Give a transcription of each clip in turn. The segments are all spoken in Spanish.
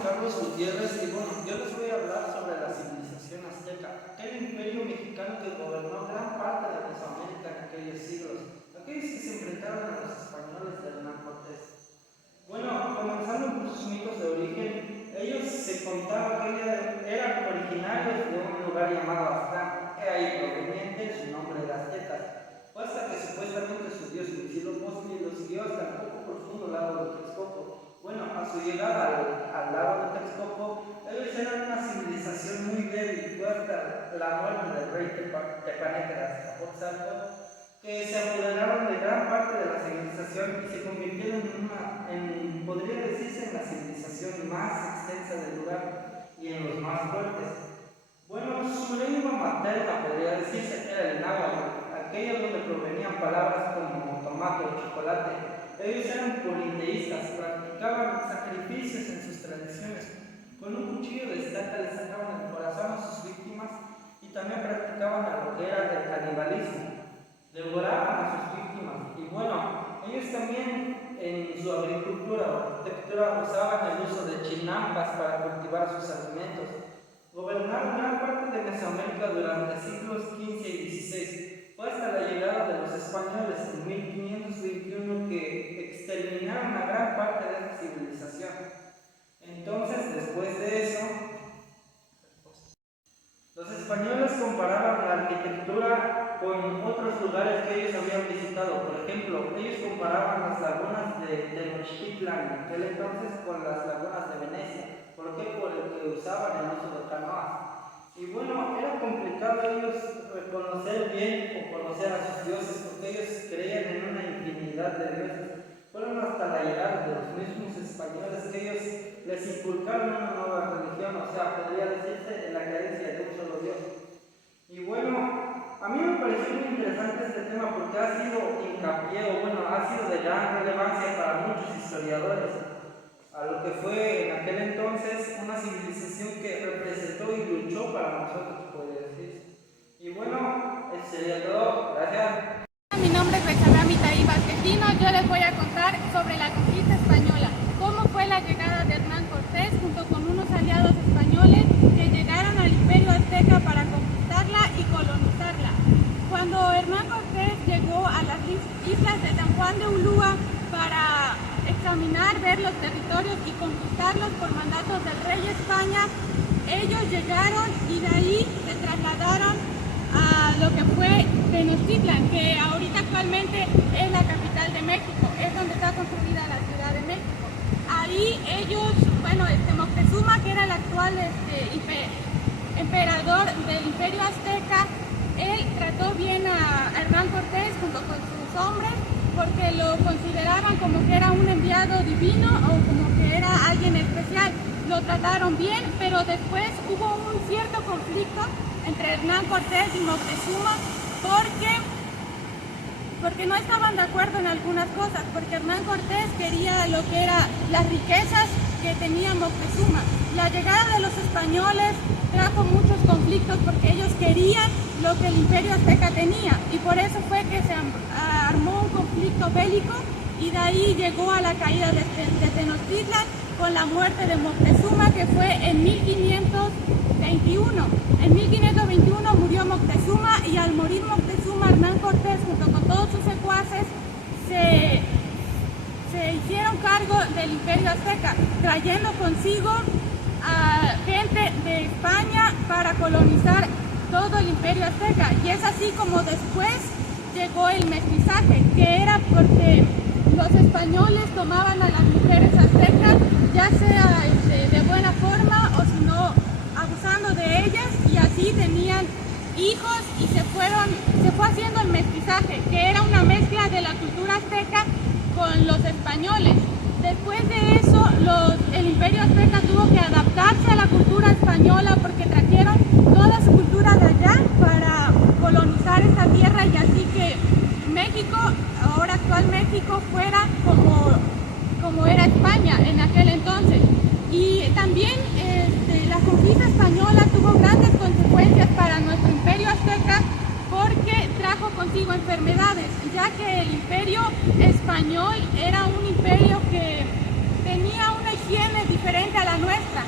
Juan Carlos Gutiérrez y bueno, yo les voy a hablar sobre la civilización azteca, aquel imperio mexicano que gobernó gran parte de Mesoamérica en aquellos siglos, aquellos que se enfrentaron a los españoles de Hernán Cortés. Bueno, comenzando por sus mitos de origen, ellos se contaba que eran originarios de un lugar llamado Aztlán, que ahí proveniente su nombre de aztecas, fue hasta que supuestamente su dios Huitzilopochtli los guió hasta el poco profundo lago de Texcoco. Bueno, a su llegada al lago de Texcoco, ellos eran una civilización muy débil, fue hasta la muerte del rey Tepaneca Azcapotzalco que se apoderaron de gran parte de la civilización y se convirtieron podría decirse, en la civilización más extensa del lugar y en los más fuertes. Bueno, su lengua materna, podría decirse, era el náhuatl, aquello donde provenían palabras como tomate o chocolate. Ellos eran politeístas, practicaban sacrificios en sus tradiciones. Con un cuchillo de estaca le sacaban el corazón a sus víctimas y también practicaban lo que era el canibalismo. Devoraban a sus víctimas y bueno, ellos también en su agricultura o arquitectura usaban el uso de chinampas para cultivar sus alimentos. Gobernaron gran parte de Mesoamérica durante siglos XV y XVI. Fue hasta la llegada de los españoles en 1521 que exterminaron a gran parte de esta civilización. Entonces, después de eso, los españoles comparaban la arquitectura con otros lugares que ellos habían visitado. Por ejemplo, ellos comparaban las lagunas de Tenochtitlan en aquel entonces con las lagunas de Venecia. ¿Por qué? Por el que usaban el uso de canoas. Y bueno, era complicado ellos reconocer bien o conocer a sus dioses porque ellos creían en una infinidad de dioses. Fueron hasta la llegada de los mismos españoles que ellos les inculcaron una nueva religión, o sea, podría decirse en la creencia de un solo Dios. Y bueno, a mí me pareció muy interesante este tema porque ha sido hincapié, o bueno, ha sido de gran relevancia para muchos historiadores, a lo que fue en aquel entonces una civilización que representó y luchó para nosotros, podría decirse. Y bueno, eso sería todo. Gracias. Mi nombre es Bechabami Taíba Argentino. Yo les voy a contar sobre la conquista española. Cómo fue la llegada de Hernán Cortés junto con unos aliados españoles que llegaron al Imperio Azteca para conquistarla y colonizarla. Cuando Hernán Cortés llegó a las islas de San Juan de Ulúa para examinar, ver los territorios y conquistarlos por mandatos del rey de España, ellos llegaron y de ahí se trasladaron a lo que fue Tenochtitlan, que ahorita actualmente es la capital de México, es donde está construida la Ciudad de México. Ahí ellos, bueno, Moctezuma, que era el actual emperador del Imperio Azteca, él trató bien a Hernán Cortés junto con sus hombres porque lo consideraban como que era un enviado divino o como que era alguien especial. Lo trataron bien, pero después hubo un cierto conflicto entre Hernán Cortés y Moctezuma porque no estaban de acuerdo en algunas cosas, porque Hernán Cortés quería lo que eran las riquezas que tenía Moctezuma. La llegada de los españoles trajo muchos conflictos porque ellos querían lo que el Imperio Azteca tenía y por eso fue que se armó un conflicto bélico y de ahí llegó a la caída de Tenochtitlan con la muerte de Moctezuma, que fue en 1521. En 1521 murió Moctezuma y al morir Moctezuma, Hernán Cortés junto con todos sus secuaces se hicieron cargo del Imperio Azteca, trayendo consigo a gente de España para colonizar todo el Imperio Azteca. Y es así como después llegó el mestizaje, que era porque los españoles tomaban a las mujeres aztecas, ya sea de buena forma o si no abusando de ellas, y así tenían hijos y se fue haciendo el mestizaje, que era una mezcla de la cultura azteca con los españoles. Después de eso, el Imperio Azteca tuvo que adaptarse a la cultura española porque trajeron toda su cultura de allá para colonizar esta tierra y así que México, ahora actual México, fuera como era España en aquel entonces. Y también la conquista española tuvo grandes consecuencias para nuestro Imperio Azteca porque trajo consigo enfermedades, ya que el Imperio español era un imperio que tenía una higiene diferente a la nuestra.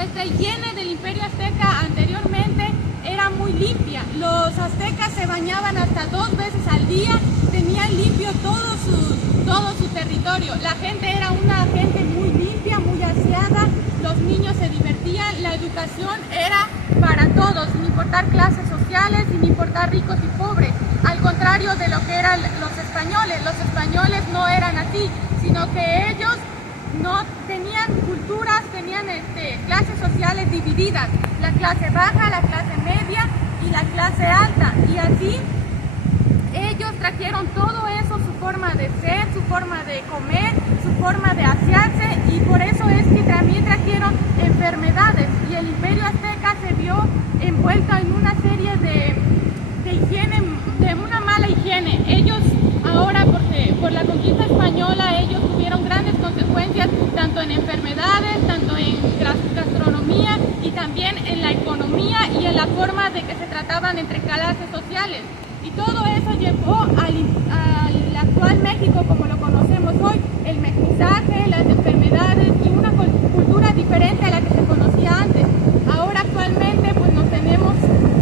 Pues la higiene del Imperio Azteca anteriormente era muy limpia. Los aztecas se bañaban hasta 2 veces al día, tenían limpio todo su territorio. La gente era una gente muy limpia, muy aseada, los niños se divertían, la educación era para todos, sin importar clases sociales, sin importar ricos y pobres. Al contrario de lo que eran los españoles no eran así, sino que ellos no tenían culturas, tenían clases sociales divididas, la clase baja, la clase media y la clase alta, y así ellos trajeron todo eso, su forma de ser, su forma de comer, su forma de asearse, y por eso es que también trajeron enfermedades, y el Imperio Azteca se vio envuelto en una serie de higiene, de una mala higiene. Ellos ahora, por la conquista española, ellos tuvieron grandes consecuencias tanto en enfermedades, tanto en gastronomía y también en la economía y en la forma de que se trataban entre clases sociales. Y todo eso llevó al actual México como lo conocemos hoy, el mestizaje, las enfermedades y una cultura diferente a la que se conocía antes. Ahora actualmente pues nos tenemos,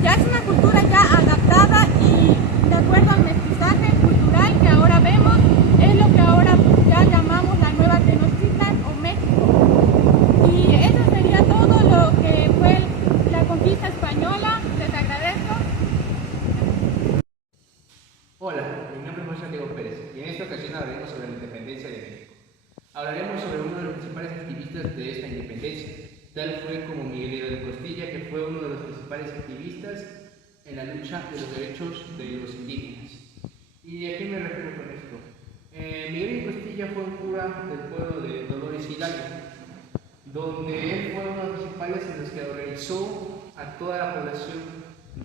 ya es una cultura ya adaptada y de acuerdo al mestizaje cultural que ahora vemos, es lo que ahora ya llamamos la Nueva Tenochtitlan o México. Y eso sería todo lo que fue la conquista española. Les agradezco. Hola, mi nombre es José Santiago Pérez y en esta ocasión hablaremos sobre la independencia de México. Hablaremos sobre uno de los principales activistas de esta independencia, tal fue como Miguel Hidalgo de Costilla, que fue uno de los principales activistas en la lucha de los derechos de los indígenas. ¿Y a qué me refiero con esto? Miguel Hidalgo de Costilla fue un cura del pueblo de Dolores Hidalgo, donde él fue uno de los principales en los que organizó a toda la población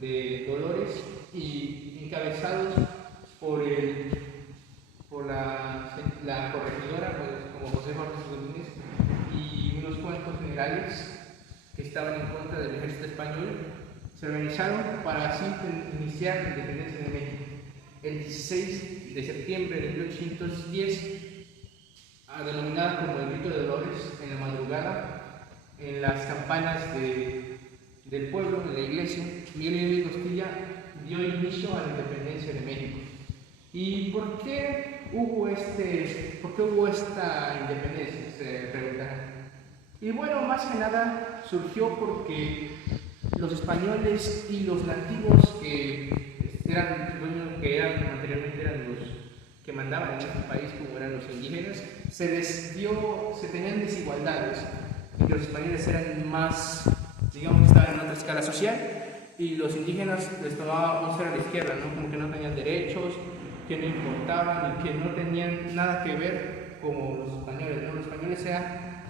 de Dolores y encabezados por la corregidora, pues, como José Jorge Godínez, y unos cuantos generales que estaban en contra del ejército español, se organizaron para así iniciar la independencia de México. El 16 de septiembre de 1810, denominada como el Grito de Dolores, en la madrugada, en las campanas del pueblo, en la iglesia, Miguel Hidalgo de Costilla dio inicio a la independencia de México. ¿Y por qué hubo esta independencia? Se preguntarán. Y bueno, más que nada surgió porque los españoles y los nativos que anteriormente eran los que mandaban en este país, como eran los indígenas, se tenían desigualdades, y que los españoles eran más, digamos que estaban en otra escala social, y los indígenas les tomaba un ser a la izquierda, ¿no? Como que no tenían derechos, que no importaban y que no tenían nada que ver como los españoles, ¿no? Los españoles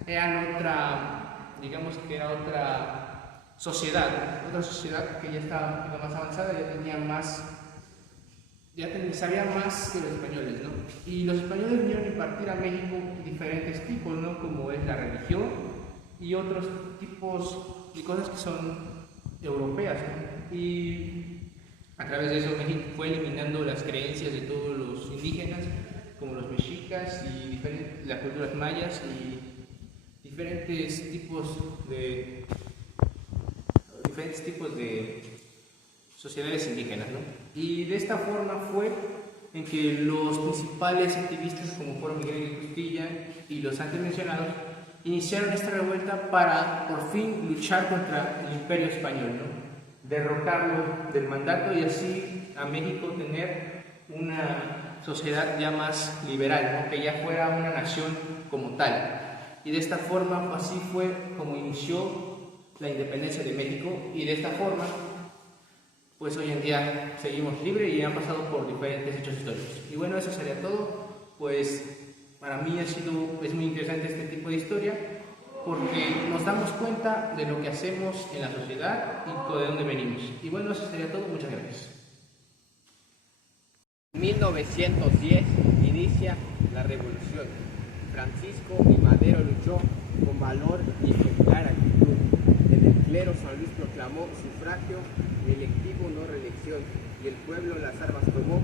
eran otra, digamos que era otra sociedad que ya estaba un poquito más avanzada, sabía más que los españoles, ¿no? Y los españoles vinieron a impartir a México diferentes tipos, ¿no? Como es la religión y otros tipos de cosas que son europeas, ¿no? Y a través de eso México fue eliminando las creencias de todos los indígenas, como los mexicas y las culturas mayas y diferentes tipos de sociedades indígenas, ¿no? Y de esta forma fue en que los principales activistas, como fueron Miguel Hidalgo de Costilla y los antes mencionados, iniciaron esta revuelta para por fin luchar contra el Imperio Español, ¿no? Derrocarlo del mandato y así a México tener una sociedad ya más liberal, ¿no? Que ya fuera una nación como tal. Y de esta forma así fue como inició la independencia de México, y de esta forma pues hoy en día seguimos libres y han pasado por diferentes hechos históricos. Y bueno, eso sería todo. Pues para mí es muy interesante este tipo de historia, porque nos damos cuenta de lo que hacemos en la sociedad y de dónde venimos. Y bueno, eso sería todo. Muchas gracias. En 1910 inicia la revolución. Francisco I. Madero luchó con valor y ejemplar actitud. En el clero San Luis proclamó sufragio electivo, no reelección, y el pueblo las armas tomó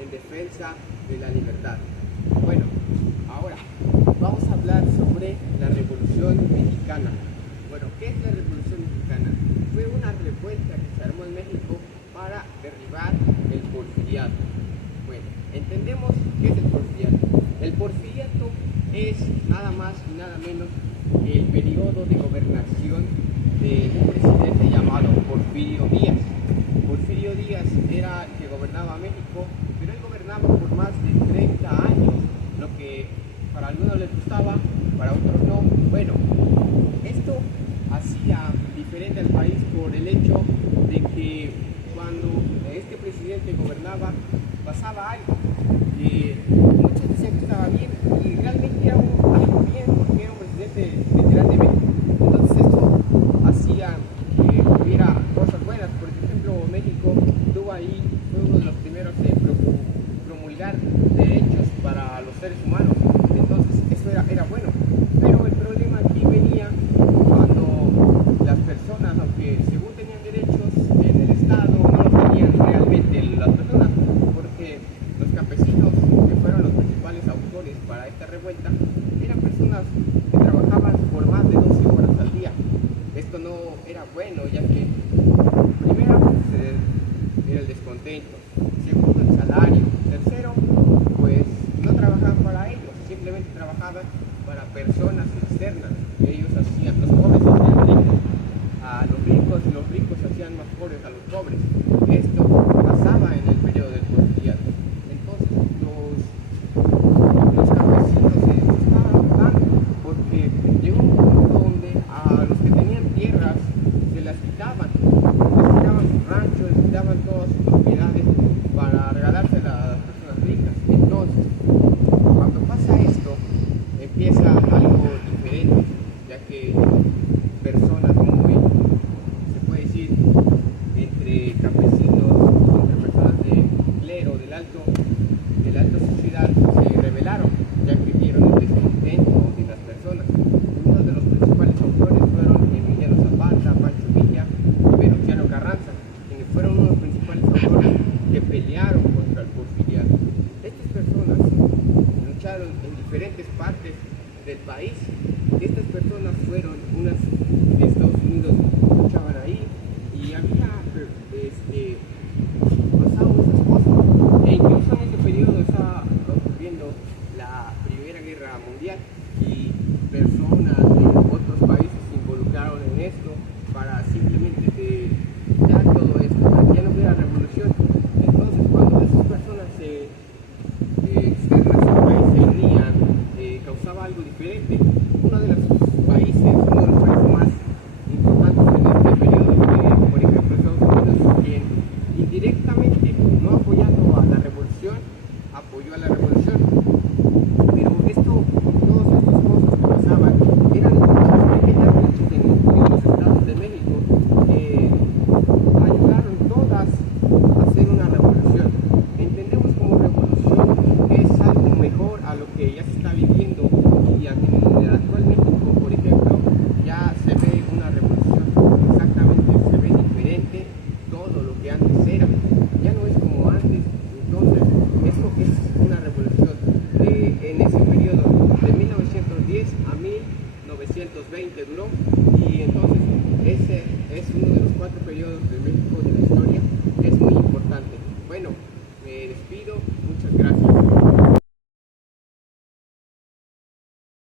en defensa de la libertad. Bueno, ahora vamos a hablar sobre la Revolución Mexicana. Bueno, ¿qué es la es nada más y nada menos que el periodo de gobernación de un presidente llamado Porfirio Díaz. Porfirio Díaz era el que gobernaba México, pero él gobernaba por más de 30 años, lo que para algunos les gustaba, para otros no. Bueno, esto hacía diferente al país por el hecho de que cuando este presidente gobernaba pasaba algo que muchos decían que estaba bien y realmente era algo bien porque era un presidente literal de México. Entonces esto hacía que hubiera cosas buenas. Por ejemplo, México tuvo ahí, fue uno de los primeros en promulgar derechos para los seres humanos. Entonces eso era bueno. Pero el problema aquí venía cuando las personas, aunque según tenían derechos en el Estado, no los tenían realmente las personas, porque los campesinos, que fueron los principales autores para esta revuelta, eran personas que trabajaban por más de 12 horas al día. Esto no era bueno, ya que primero era el descontento, segundo el salario, tercero pues no trabajaban para ellos, simplemente trabajaban para personas externas. Ellos hacían, los pobres hacían ricos a los ricos y los ricos hacían más pobres a los pobres. Esto pasaba en el periodo del porfiriato. Entonces los campesinos se estaban agotando porque llegó un punto donde a los que tenían tierras se las quitaban sus ranchos, les quitaban todas sus propiedades para regalárselas a las personas ricas. Entonces, cuando pasa esto, empieza algo diferente, ya que personas muy, se puede decir, entre campesinos, entre personas de clero, de la alta sociedad, se rebelaron, ya que vieron el descontento de las personas. Uno de los principales autores fueron Emiliano Zapata, Pancho Villa y Venustiano Carranza, quienes fueron uno de los principales autores que pelearon contra el porfiriato. Estas personas lucharon en diferentes partes del país. Estas personas fueron unas de Estados Unidos, luchaban ahí y había pasado esas cosas. E incluso en ese periodo estaba ocurriendo la Primera Guerra Mundial y personas de otros países se involucraron en esto para simplemente quitar todo esto, para que ya no hubiera revolución. Entonces, cuando esas personas externas al país se unían, causaba algo diferente. Uno de los países más importantes en este periodo fue, por ejemplo, Estados Unidos, quien indirectamente, no apoyando a la revolución, apoyó a la revolución. Pero todas estas cosas que pasaban eran muchas pequeñas luchas en los estados de México que ayudaron todas a hacer una revolución. Entendemos como revolución es algo mejor a lo que ya se